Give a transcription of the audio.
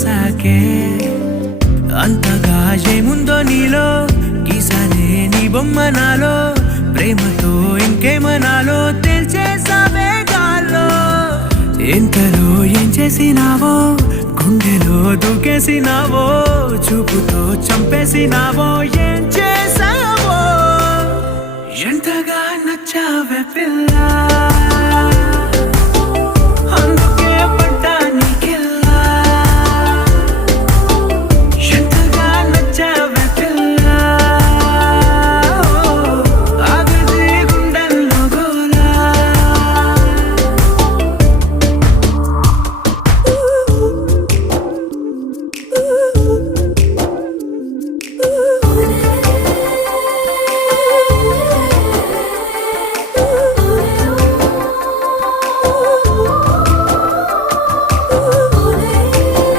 పోసాకే అంతగా ఏముందో నీలో గీసానే నీ బొమ్మ నాలో ప్రేమతో ఇంకేమనాలో తెలిచేసావే గాల్లో ఎంతలో ఏం చేసినావో గుండెలో దూకేసినావో చూపుతో చంపేసినావో ఏం చేసావో ఎంతగా నచ్చావే పిల్ల